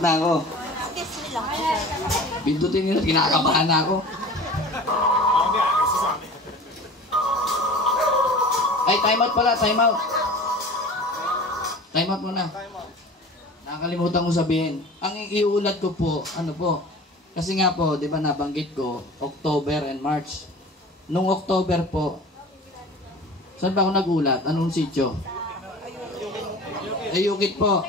Start na ako. Bindutin nila, kinakabahan na ako. Ay, time out pala, time out. Time out muna. Nakakalimutan ko sabihin. Ang iuulat ko po, ano po, kasi nga po, di ba nabanggit ko, October and March. Nung October po, saan ba ako nagulat? Anong sityo? Ayukit po.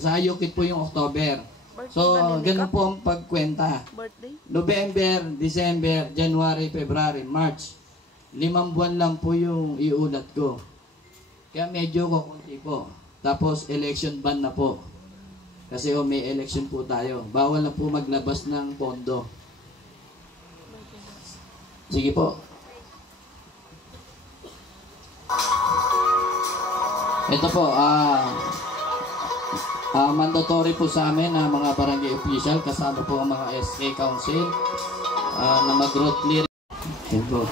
Sa Ayukit po yung October. So, ganun po ang pagkwenta. November, December, January, February, March. 5 buwan lang po yung iulat ko. Kaya medyo kukunti po. Tapos, election ban na po. Kasi may election po tayo. Bawal na po maglabas ng pondo. Sige po. Ito po, mandatory po sa amin na mga barangay official, kasama po ang mga SK Council na mag-road clearing. Ito po.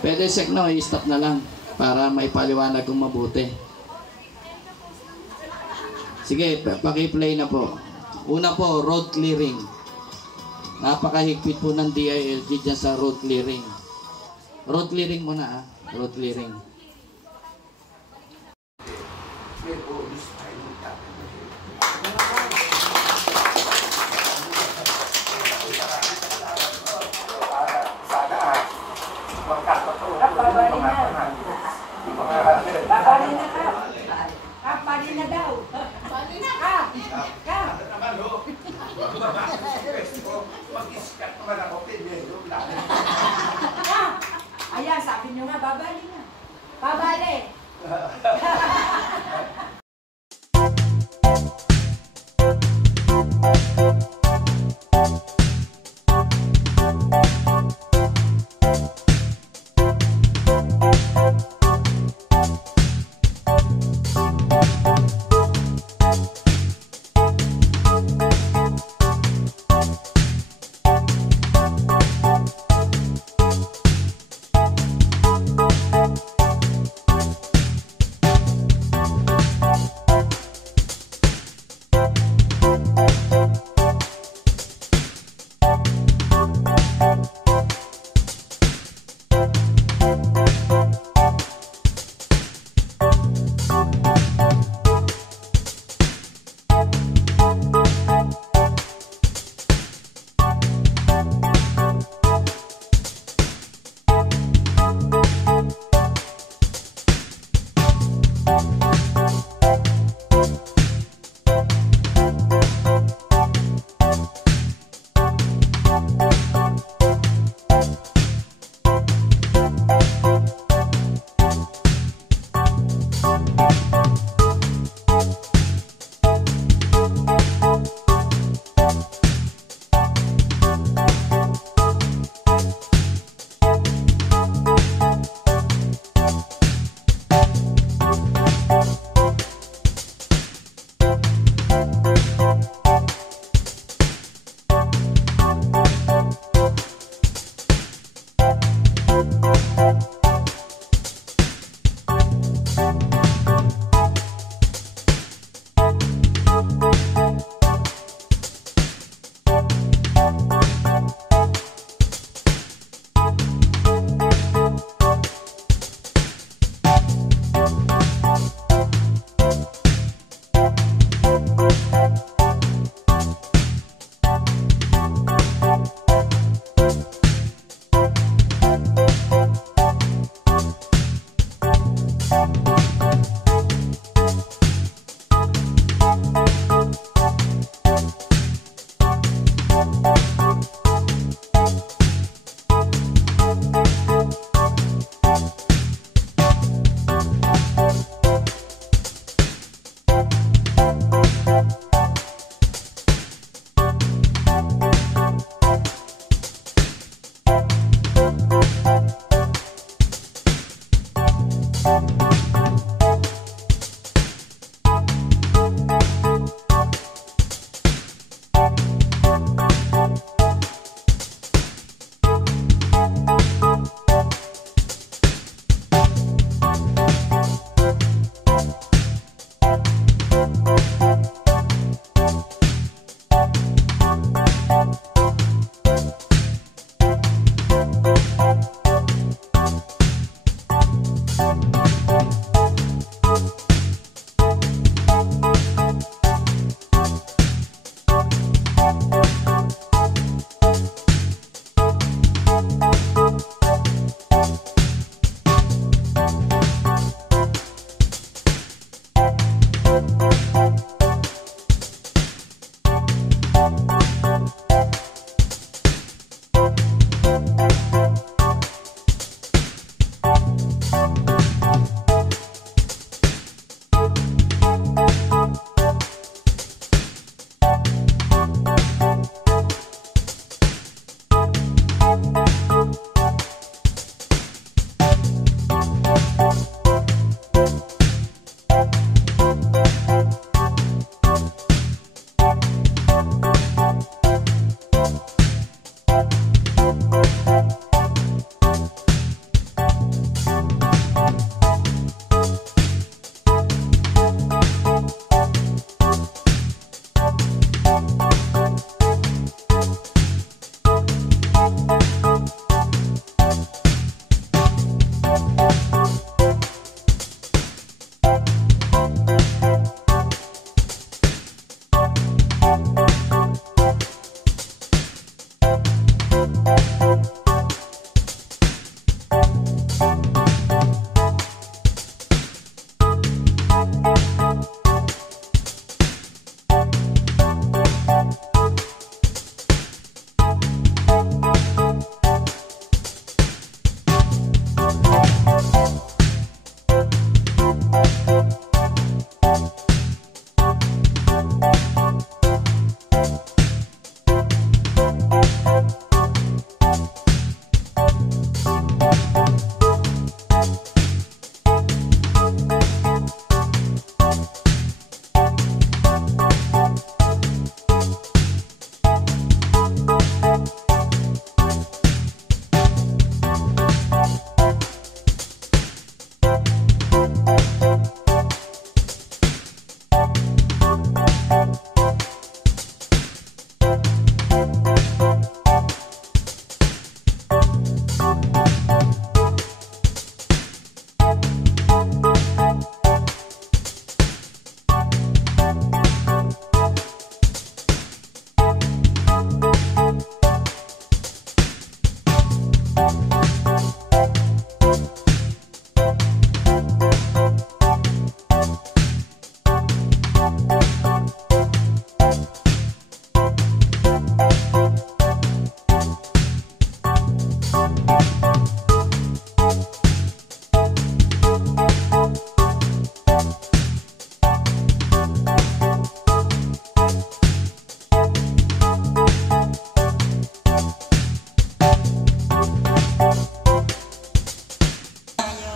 Pwede sekno, i-stop na lang para maipaliwanag kong mabuti. Sige, paki-play na po. Una po, road clearing. Napakahigpit po ng DILG dyan sa road clearing. Road clearing muna road clearing. Ayan, sabi nyo nga, babali na. Babali!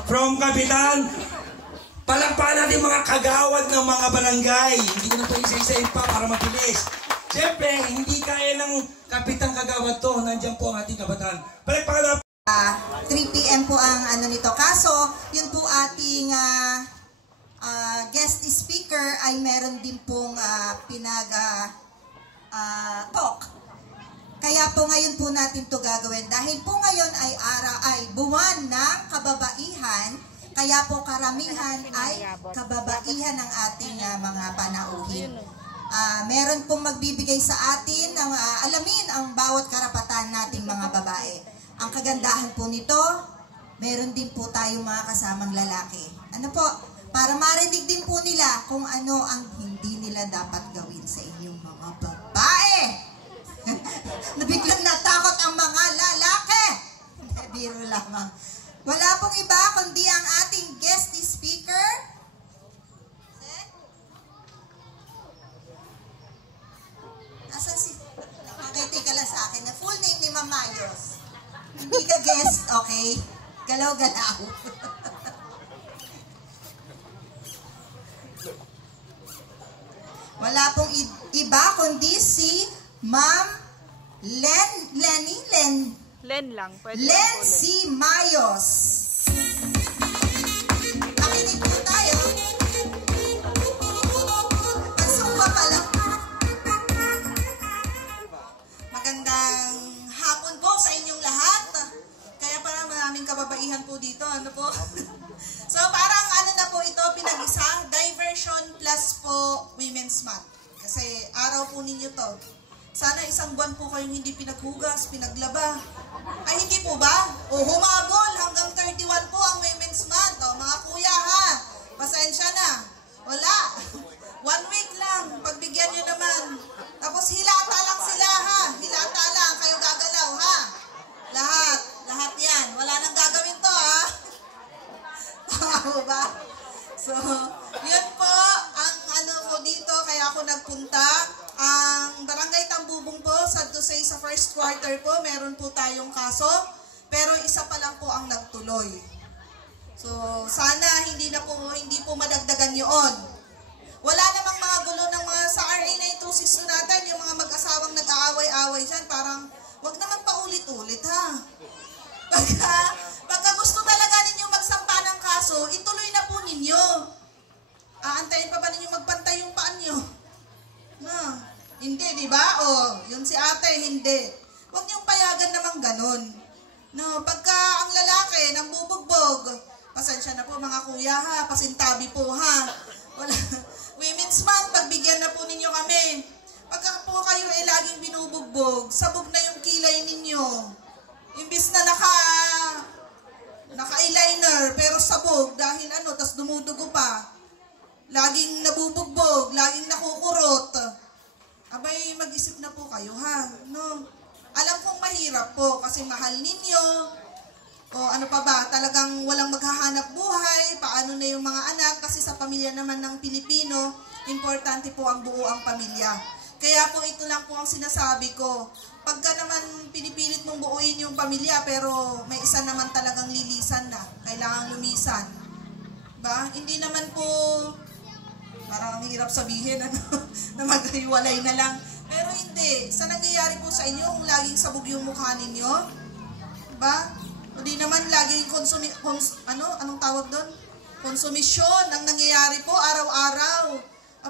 From Kapitan, palakpakan natin mga kagawad ng mga barangay. Hindi ko na pa isa-isahin pa para mabilis. Siyempre, hindi kaya ng Kapitan Kagawad to. Nandiyan po ang ating kabataan. Palakpakan natin. 3 PM po ang ano nito. Kaso, yun po ating guest speaker ay meron din pong talk. Kaya po ngayon po natin to gagawin. Dahil po ngayon ay buwan ng kababaihan, kaya po karamihan ay kababaihan ng ating mga panauhin. Meron pong magbibigay sa atin ng alamin ang bawat karapatan nating mga babae. Ang kagandahan po nito, meron din po tayong mga kasamang lalaki. Ano po? Para marinig din po nila kung ano ang hindi nila dapat gawin sa inyong mga babae. Nabiglang natakot ang mga lalaki. Biro lamang. Wala pong iba kundi ang ating guest speaker. Nasaan si... Nakakiti ka lang sa akin na full name ni Ma'am Mayos. Hindi ka guest, okay? Galaw-galaw. Wala pong iba kundi si Ma'am Len lang. Len C. Mayos. Makinig po tayo. Pagsumba pala. Magandang hapon po sa inyong lahat. Kaya para maraming kababaihan po dito. Ano po? So parang ano na po ito, pinag-isa. Diversion plus po Women's Month. Kasi araw po ninyo to. Sana isang buwan po kayong hindi pinaghugas, pinaglaba. Ay, hindi po ba? O humabol hanggang 31 po ang Women's Month. O, mga kuya ha, pasensya na. Wala. 1 week lang, pagbigyan nyo naman. Tapos hilata lang sila ha. Hilata lang, kayo gagalaw ha. Lahat yan. Wala nang gagawin to ha. Tama ba? So, yun po ang ano ko dito, kaya ako nagpunta. Ang Barangay Tambubong po, sad to say sa first quarter po, meron po tayong kaso, pero isa pa lang po ang nagtuloy. So, sana hindi po madagdagan yun. Wala namang mga gulo ng mga sa RA 926 natin, yung mga mag-asawang nag-aaway-aaway dyan, parang wag naman paulit-ulit ha. Pagka gusto talaga ninyo magsampa ng kaso, ituloy na po ninyo. Aantayin pa ba ninyo magpantay yung paan nyo? No. Hindi, di ba? O, yun si ate, hindi. Huwag niyong payagan namang ganun. No, pagka ang lalaki nang bubugbog, pasensya na po mga kuya ha, pasintabi po ha. Wala. Women's Month, pagbigyan na po ninyo kami. Pagka po kayo ay laging binubugbog, sabog na yung kilay ninyo. Imbis na naka-eyeliner, pero sabog dahil ano, tas dumudugo pa. Laging nabubugbog, laging nakukurot. Abay, mag-isip na po kayo, ha? No? Alam kong mahirap po kasi mahal ninyo. O ano pa ba, talagang walang maghahanap buhay. Paano na yung mga anak? Kasi sa pamilya naman ng Pilipino, importante po ang buo ang pamilya. Kaya po ito lang po ang sinasabi ko. Pagka naman pinipilit mong buuin yung pamilya, pero may isa naman talagang lilisan na. Kailangan lumisan. Ba? Hindi naman po... Parang ang hirap sabihin na maghiwalay na lang. Pero hindi. Sa nangyayari po sa inyo, kung laging sabog yung mukha ninyo, diba? Hindi naman laging anong tawag doon? Konsumisyon ang nangyayari po araw-araw.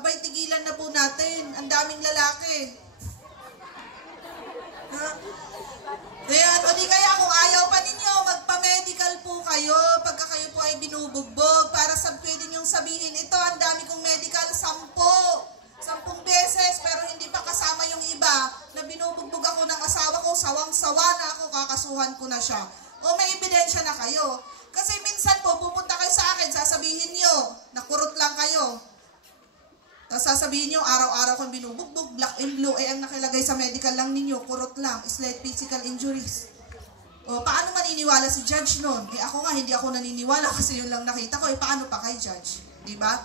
Abay, tigilan na po natin. Ang daming lalaki. Ha? Ayan, o di kaya kung ayaw pa ninyo, magpa-medical po kayo pagka kayo po ay binubugbog para pwede nyong sabihin, ito ang dami kong medical, 10 beses, pero hindi pa kasama yung iba na binubugbog ako ng asawa ko, sawang-sawa na ako, kakasuhan nakasuhan ko na siya. O may ebidensya na kayo. Kasi minsan po, pupunta kayo sa akin, sasabihin nyo, nakurot lang kayo. Tapos sasabihin nyo, araw-araw kang binubugbog, black and blue, ang nakilagay sa medical lang ninyo, kurot lang, slight physical injuries. O, paano maniniwala si judge nun? Ako nga, hindi ako naniniwala kasi yun lang nakita ko. Paano pa kay judge? Diba?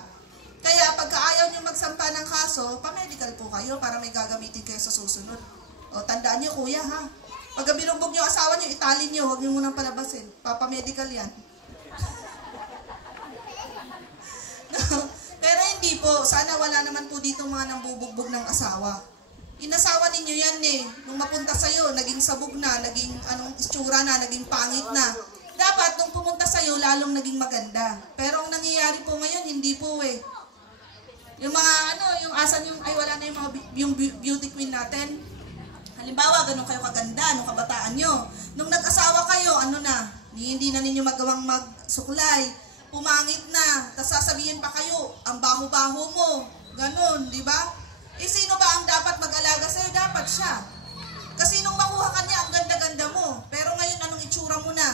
Kaya, pagka ayaw nyo magsampa ng kaso, pa-medical po kayo para may gagamitin kayo sa susunod. O, tandaan nyo, kuya, ha? Pagka binugbog nyo asawa nyo, italin nyo, huwag nyo munang palabasin. Papa-medical yan. Pero hindi po, sana wala naman po dito mga nambubugbog ng asawa. Inasawa ninyo yan eh. Nung mapunta sa'yo, naging sabog na, naging anong itsura na, naging pangit na. Dapat, nung pumunta sa'yo, lalong naging maganda. Pero ang nangyayari po ngayon, hindi po eh. Yung mga yung asan yung, ay wala na yung mga yung beauty queen natin. Halimbawa, ganun kayo kaganda, nung kabataan nyo. Nung nag-asawa kayo, hindi na ninyo magawang magsuklay. Pumangit na, tapos sasabihin pa kayo, ang baho-baho mo. Ganun, di ba? Sino ba ang dapat mag-alaga sa'yo? Dapat siya. Kasi nung makuha ka niya, ang ganda-ganda mo. Pero ngayon, anong itsura mo na?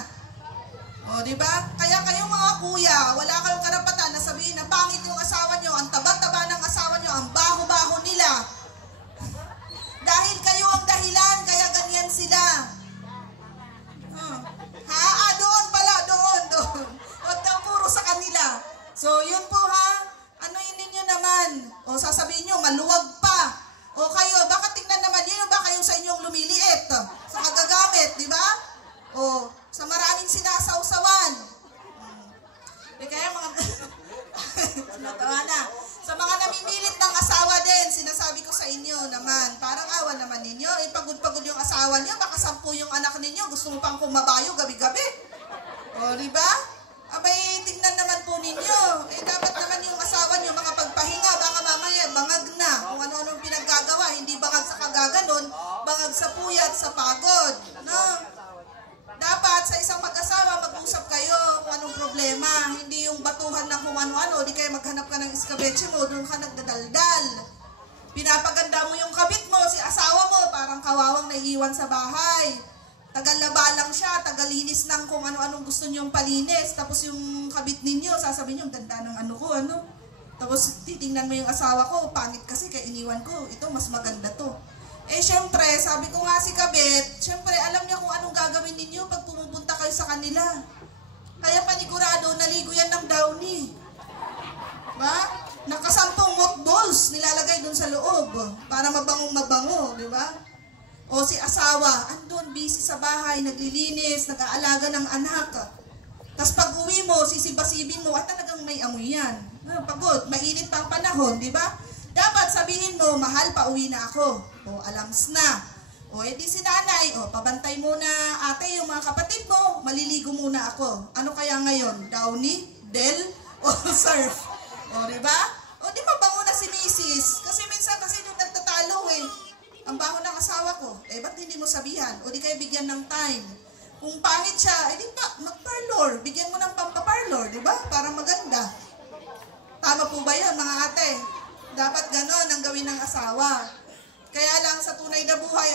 O, di ba? Kaya kayong mga kuya, wala kayong karapatan na sabihin na pangit yung asawa nyo, ang taba-taba ng asawa nyo, ang baho-baho nila. Dahil kayo ang dahilan, kaya ganyan sila. Doon pala, doon. Huwag daw puro sa kanila. So, yun po ha. Ano yun ninyo naman? O, sasabihin nyo, maluwag pa. O, kayo, baka tingnan naman yun, ba kayong sa inyong lumiliit sa kagagamit, di ba? O, sa maraming sinasawsawan. Kaya mga... Natawa na. Sa mga namimilit ng asawa din, sinasabi ko sa inyo naman, parang awa naman ninyo, pagod-pagod yung asawa niyo, baka 10 yung anak ninyo, gusto mo pang kumabayo gabi-gabi. O, di ba? Abay, tignan naman po ninyo. Dapat naman yung asawa niyo makapagpahinga, baka mamaya bangag na. Kung ano-anong pinaggagawa, hindi bangag sa kagaganon, bangag sa puyat, sa pagod. No? Dapat sa isang mag-asawa, mag-usap kayo kung anong problema. Hindi yung batuhan ng kung ano-ano, di kayo maghanap ka ng iskabetche mo, doon ka nagdadaldal. Pinapaganda mo yung kabit mo, si asawa mo, parang kawawang naiiwan sa bahay. Tagal-laba lang siya, tagalinis ng kung ano-anong gusto niyong palinis. Tapos yung kabit ninyo, sasabihin niyo, ganda ng ano ko, ano. Tapos titingnan mo yung asawa ko, pangit kasi kaya iniwan ko, ito mas maganda to. Syempre, sabi ko nga si kabit, syempre alam niya kung anong gagawin ninyo pag pumupunta kayo sa kanila. Kaya panigurado, naligo yan ng downy. Ba? Nakasampung mothballs nilalagay dun sa loob para mabangong-mabango, di ba? O si asawa, andun, busy sa bahay, naglilinis, nag-aalaga ng anak. Tapos pag uwi mo, sisibasibin mo, at talagang may amoy yan. Pagod, mainit pa ang panahon, di ba? Dapat sabihin mo, mahal, pauwi na ako. O alams na. O edi si nanay, o pabantay muna ate yung mga kapatid mo, maliligo muna ako. Ano kaya ngayon? Downy? Del? O surf? O di ba? O di mabango na si misis. Kasi minsan kasi yung nagtatalo eh. Ang baho ng asawa ko, ba't hindi mo sabihan? O di kayo bigyan ng time. Kung pangit siya, di ba, mag-parlor. Bigyan mo ng pampaparlor, di ba? Para maganda. Tama po ba yan, mga ate? Dapat ganon ang gawin ng asawa. Kaya lang sa tunay na buhay,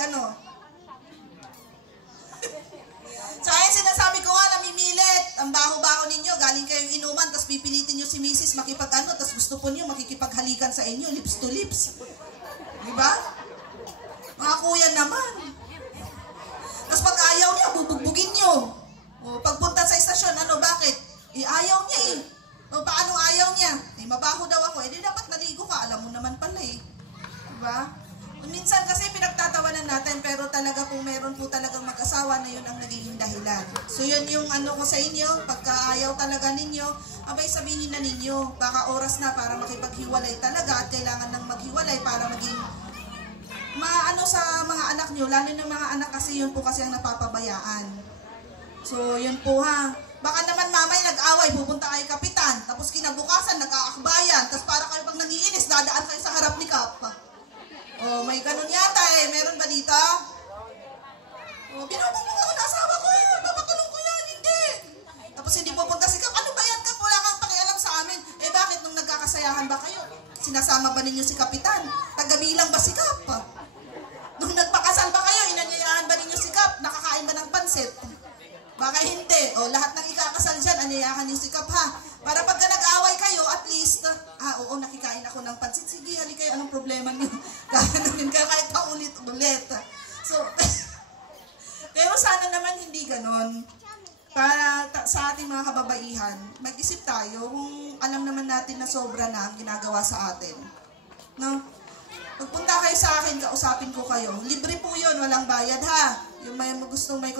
Sa akin, sinasabi ko nga, namimilit. Ang baho-baho ninyo, galing kayong inuman, tapos pipilitin nyo si misis tapos gusto po nyo makikipaghalikan sa inyo, lips to lips. Di ba? Mga kuya naman. Tapos pag ayaw niya, bubugbugin nyo. O, pagpunta sa istasyon, bakit? Ayaw niya eh. O, paano ayaw niya? Mabaho daw ako. Di dapat naligo ka. Alam mo naman pala eh. Diba? Minsan kasi pinagtatawanan natin, pero talaga kung meron po talagang mag-asawa na yun ang nagiging dahilan. So yun yung ko sa inyo, pagka ayaw talaga ninyo, abay sabihin na ninyo, baka oras na para makipaghiwalay talaga at kailangan ng maghiwalay para maging sa mga anak nyo, lalo ng mga anak kasi yun po kasi ang napapabayaan. So, yun po ha. Baka naman mamay nag-away, pupunta kayo kapitan, tapos kinabukasan, nag-aakbayan, tapos para kayo pang nangiinis, dadaan kayo sa harap ni Kap. Oh, may ganun yata eh. Meron ba dito? Oh, binubugbog ako na asawa ko, papakulong ko yan, hindi. Tapos hindi pupunta si Kap, ano ba yan Kap? Wala kang pakialam sa amin. Bakit nung nagkakasayahan ba kayo? Sinasama ba ninyo si kapitan? Tagabilang ba si Kap? Nung nagpakasal ba kayo, inanyayahan ba ninyo si Kap? Nakakain ba ng pansit? Baka hindi. O, lahat ng ikakasal dyan, anayakan yung sikap ha. Para pagka nag-away kayo, at least, oo, nakikain ako ng pansit. Sige, hali kayo, anong problema niyo? Gano'n kayo kahit paulit-ulit. So, pero sana naman hindi ganon. Para sa ating mga kababaihan, mag-isip tayo kung alam naman natin na sobra na ang ginagawa sa atin. No? Pagpunta kayo sa akin, kausapin ko kayo. Libre po yun, walang bayad ha. Yung may gustong may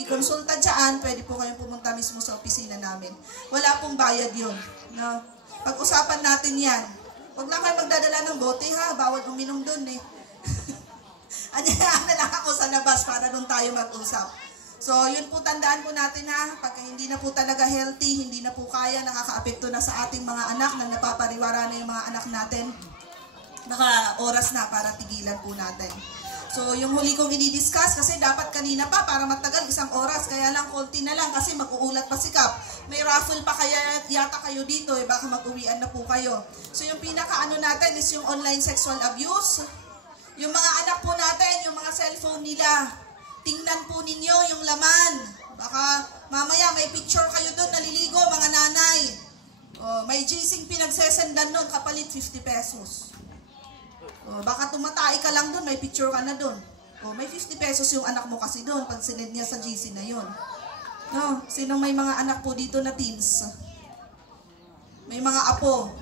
i-consulta dyan, pwede po kayong pumunta mismo sa opisina namin. Wala pong bayad yun. No? Pag-usapan natin yan. Huwag lang kayo magdadala ng bote ha, bawal uminom dun eh. Anyayaan na lang ako sa labas para doon tayo mag-usap. So, yun po, tandaan po natin ha, pagka hindi na po talaga healthy, hindi na po kaya, nakaka-apekto na sa ating mga anak, na napapariwara na yung mga anak natin, baka oras na para tigilan po natin. So, yung huli kong i-discuss, kasi dapat kanina pa, para matagal, 1 oras, kaya lang, konti na lang, kasi mag-uulat pa si Kap. May raffle pa kaya yata kayo dito, baka mag-uwian na po kayo. So, yung pinaka-ano natin is yung online sexual abuse. Yung mga anak po natin, yung mga cellphone nila, tingnan po ninyo yung laman. Baka mamaya may picture kayo doon, naliligo, mga nanay. May gising pinagsesendan doon, kapalit 50 pesos. Baka tumatay ka lang doon, may picture ka na doon. May 50 pesos yung anak mo kasi doon, pag sinend niya sa GC na yun. No? Sinong may mga anak po dito na teens? May mga apo.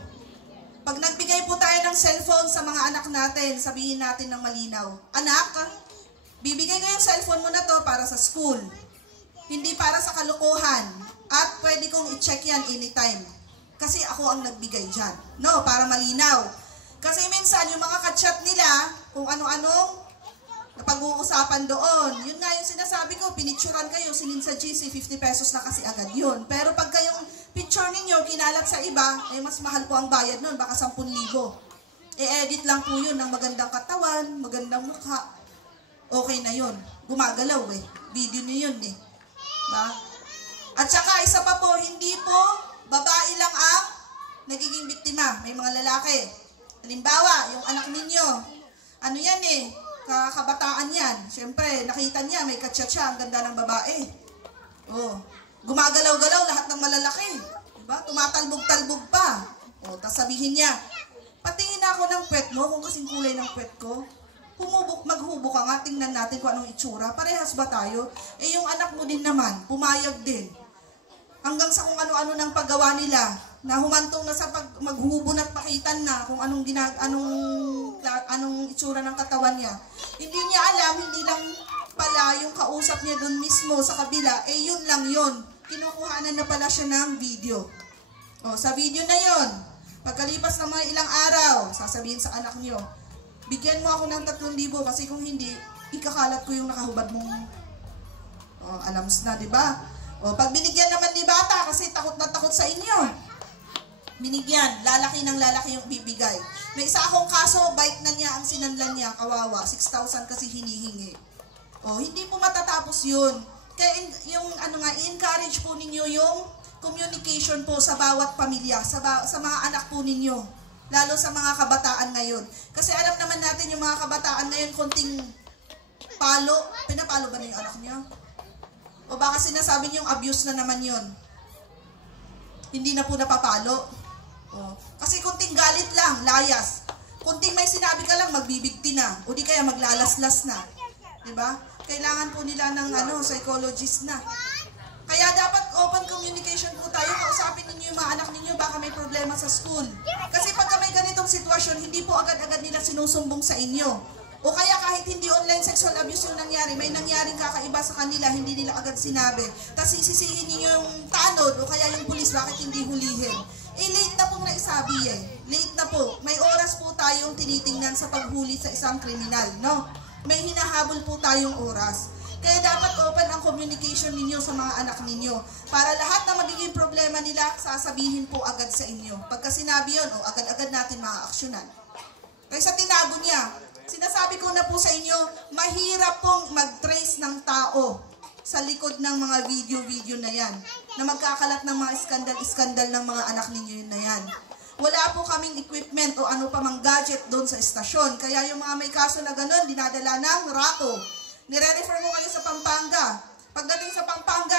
Pag nagbigay po tayo ng cellphone sa mga anak natin, sabihin natin ng malinaw, anak, bibigay ko yung cellphone mo na to para sa school. Hindi para sa kalukuhan. At pwede kong i-check yan anytime. Kasi ako ang nagbigay dyan. No, para malinaw. Kasi minsan, yung mga ka-chat nila, kung ano-anong napag-uusapan doon. Yun nga yung sinasabi ko, pinicturan kayo, sinin sa GC, 50 pesos na kasi agad yun. Pero pag kayong picture ninyo, kinalat sa iba, mas mahal po ang bayad nun, baka 10,000. I-edit lang po yun ng magandang katawan, magandang mukha. Okay na yun. Gumagalaw eh. Video niyo yun eh. Ba? At saka isa pa po, hindi po babae lang ang nagiging biktima. May mga lalaki. Halimbawa, yung anak ninyo, ano yan eh, kabataan yan. Siyempre, nakita niya, may kachat siya, ang ganda ng babae. Gumagalaw-galaw lahat ng malalaki. Diba? Tumatalbog-talbog pa. Tas sabihin niya, patingin ako ng pet mo, kung kasing kulay ng pet ko. Maghubo ka nga, tingnan natin kung anong itsura. Parehas ba tayo? Yung anak mo din naman, pumayag din. Hanggang sa kung ano-ano ng paggawa nila, na humantong na sa maghubo at pakitan na kung anong itsura ng katawan niya. Hindi niya alam, hindi lang pala yung kausap niya doon mismo sa kabila, yun lang yun. Kinukuhanan na pala siya ng video. Sa video na yun, pagkalipas ng mga ilang araw, sasabihin sa anak niyo, bigyan mo ako ng 3,000 kasi kung hindi, ikakalat ko yung nakahubad mong alams na, di ba? Pag binigyan naman ni bata kasi takot na takot sa inyo. Binigyan, lalaki ng lalaki yung bibigay. May isa akong kaso, bike na niya ang sinanlan niya, kawawa, 6,000 kasi hinihingi. Hindi po matatapos yun. Kaya i-encourage po ninyo yung communication po sa bawat pamilya, sa mga anak po ninyo. Lalo sa mga kabataan ngayon. Kasi alam naman natin yung mga kabataan ngayon, konting palo. Pinapalo ba na yung anak niyo? O baka sinasabi niyong abuse na naman yun. Hindi na po napapalo. Kasi konting galit lang, layas. Konting may sinabi ka lang, magbibigti na. O di kaya maglalaslas na. Diba? Kailangan po nila ng psychologist na. Kaya dapat open communication po tayo. Kausapin ninyo yung mga anak ninyo, baka may problema sa school. Kasi pagka may ganitong sitwasyon, hindi po agad-agad nila sinusumbong sa inyo. O kaya kahit hindi online sexual abuse yung nangyari, may nangyaring kakaiba sa kanila, hindi nila agad sinabi. Tapos sisisihin ninyo yung tanod o kaya yung pulis, bakit hindi hulihin? Late na pong naisabi Late na po. May oras po tayong tinitingnan sa paghuli sa isang kriminal, no? May hinahabol po tayong oras. Kaya dapat open ang communication ninyo sa mga anak ninyo. Para lahat na magiging problema nila, sasabihin po agad sa inyo. Pagka sinabi yun, agad-agad natin maaaksyonan. Kaysa tinago niya, sinasabi ko na po sa inyo, mahirap pong mag-trace ng tao sa likod ng mga video na yan. Na magkakalat ng mga iskandal ng mga anak ninyo yun na yan. Wala po kaming equipment o ano pa mang gadget doon sa estasyon. Kaya yung mga may kaso na ganun, dinadala ng RACO. Nire-refer mo kayo sa Pampanga. Pagdating sa Pampanga,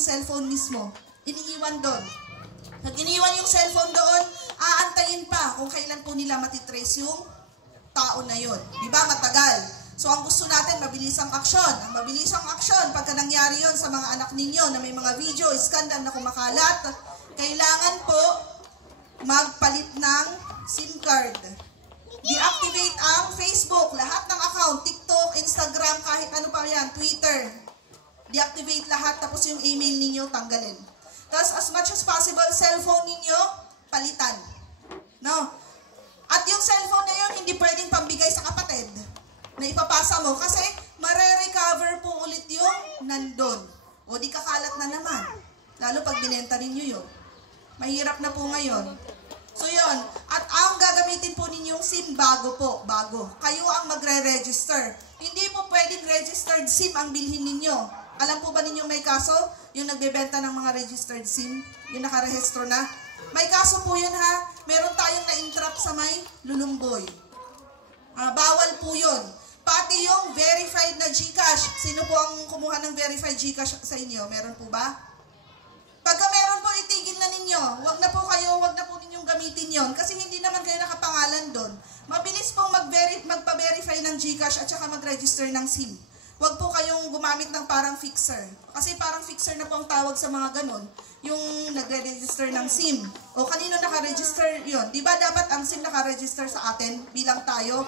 yung cellphone mismo. Iniiwan doon. Pag iniwan yung cellphone doon, aantayin pa kung kailan po nila matitrace yung tao na yun. Diba? Matagal. So, ang gusto natin, mabilis ang aksyon. Ang mabilis ang aksyon, pagka nangyari yon sa mga anak ninyo na may mga video, skandal na kumakalat, kailangan po magpalit ng SIM card. Deactivate ang Facebook, lahat ng account, TikTok, Instagram, kahit ano pa yan, Twitter. Deactivate lahat, tapos yung email ninyo, tanggalin. Tapos, as much as possible, cellphone ninyo, palitan. No? At yung cellphone na yun, hindi pwedeng pambigay sa kapatid na ipapasa mo kasi mare-recover po ulit yung nandun. O di kakalat na naman. Lalo pag binenta ninyo yun. Mahirap na po ngayon. So yun. At ang gagamitin po ninyong SIM, bago po. Bago. Kayo ang magre-register. Hindi po pwedeng registered SIM ang bilhin ninyo. Alam po ba ninyong may kaso? Yung nagbebenta ng mga registered SIM? Yung nakarehistro na? May kaso po yun ha. Meron tayong na-entrap sa may Lulumboy. Bawal po yun. Pati yung verified na GCash. Sino po ang kumuha ng verified GCash sa inyo? Meron po ba? Pagka meron po, itigil na ninyo. Wag na po ninyong gamitin yon kasi hindi naman kayo nakapangalan doon. Mabilis pong magpa-verify ng GCash at saka mag-register ng SIM. Wag po kayong gumamit ng parang fixer. Kasi parang fixer na po ang tawag sa mga ganun. Yung nagre-register ng SIM. O kanino naka-register yun? Diba dapat ang SIM naka-register sa atin bilang tayo?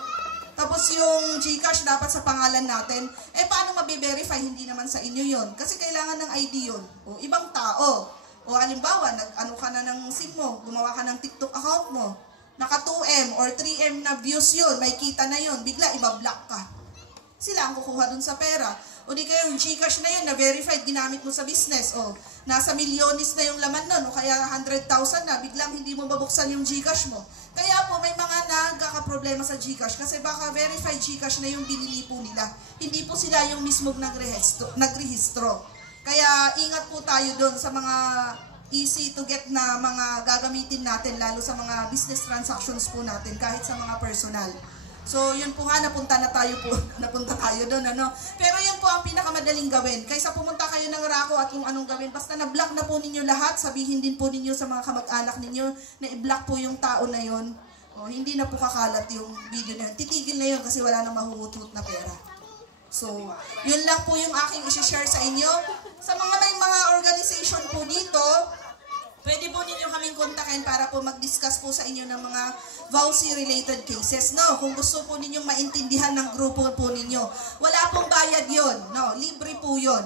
Tapos yung GCash dapat sa pangalan natin. Eh paano mabe-verify? Hindi naman sa inyo yun. Kasi kailangan ng ID yun. O ibang tao. O halimbawa, nag-ano ka na ng SIM mo. Gumawa ka ng TikTok account mo. Naka 2M or 3M na views yun. May kita na yun. Bigla ibablock ka. Sila ang kukuha dun sa pera. O di kaya yung GCash na yun, na-verified, ginamit mo sa business. O, nasa milyones na yung laman nun. O kaya 100,000 na, biglang hindi mo mabuksan yung GCash mo. Kaya po, may mga nagkakaproblema sa GCash kasi baka verified GCash na yung binili po nila. Hindi po sila yung mismong nagrehistro. Kaya ingat po tayo dun sa mga easy to get na mga gagamitin natin, lalo sa mga business transactions po natin, kahit sa mga personal. So, yun po nga, napunta tayo doon, ano. Pero yun po ang pinakamadaling gawin. Kaysa pumunta kayo ng Rako at kung anong gawin, basta na-block na po ninyo lahat, sabihin din po ninyo sa mga kamag-anak ninyo na i-block po yung tao na yun. O, hindi na po kakalat yung video na yun. Titigil na yun kasi wala nang mahuhutut na pera. So, yun lang po yung aking isi-share sa inyo. Sa may mga organization po dito, pwede po ninyo kaming kontakin para po mag-discuss po sa inyo ng mga VAUSI-related cases, no? Kung gusto po ninyong maintindihan ng grupo po ninyo. Wala pong bayad yon, no? Libre po yon.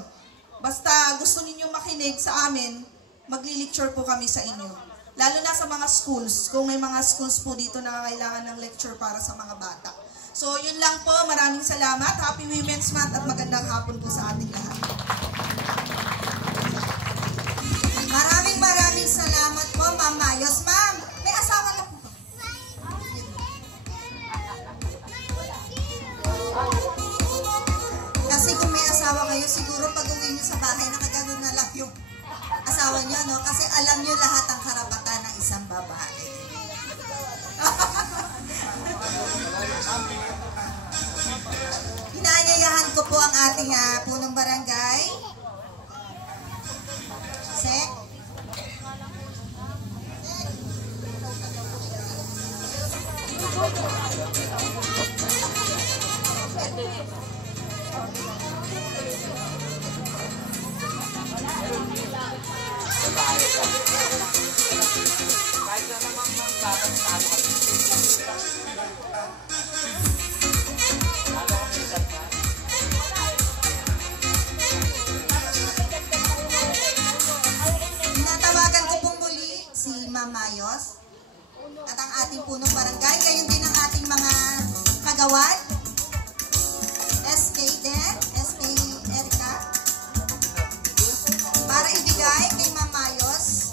Basta gusto ninyong makinig sa amin, magli-lecture po kami sa inyo. Lalo na sa mga schools, kung may mga schools po dito na kailangan ng lecture para sa mga bata. So, yun lang po. Maraming salamat. Happy Women's Month at magandang hapon po sa ating lahat. Maraming salamat po, Ma'am Mayos. Ma'am, may asawa na po. Kasi kung may asawa kayo, siguro pag-uwi niyo sa bahay, nakaganon na lang yung asawa niyo, no? Kasi alam niyo lahat ang karapatan ng isang babae. Inaanyayahan ko po ang ating punong barangay. Sek. Natawagan ko pong muli si Ma'am Mayos at ang ating punong barangay, gayon din ang ating mga kagawad, SK din, SK Erica, para ibigay kay Ma'am Mayos,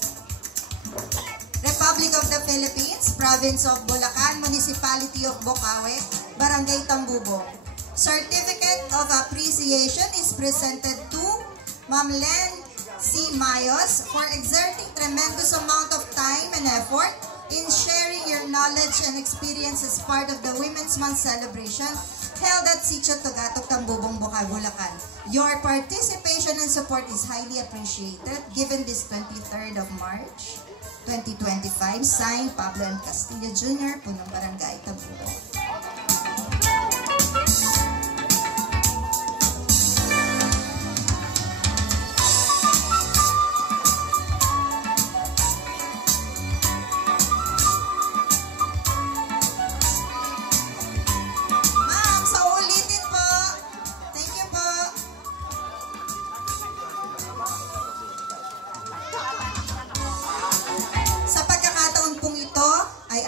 Republic of the Philippines, Province of Bulacan, Municipality of Bocaue, Barangay Tambubong. Certificate of Appreciation is presented to Ma'am Len C. Mayos for exerting tremendous amount of time and effort in sharing your knowledge and experience as part of the Women's Month celebration held at Sitio Tugatok, Tambubong, Bulacan. Your participation and support is highly appreciated given this 23rd of March 2025. Signed, Pablo M. Castillo Jr., Punong Barangay, Tambubong.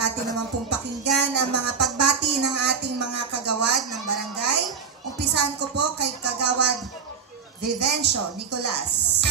Atin naman pong pakinggan ang mga pagbati ng ating mga kagawad ng barangay. Umpisahan ko po kay Kagawad Vivencio Nicolas.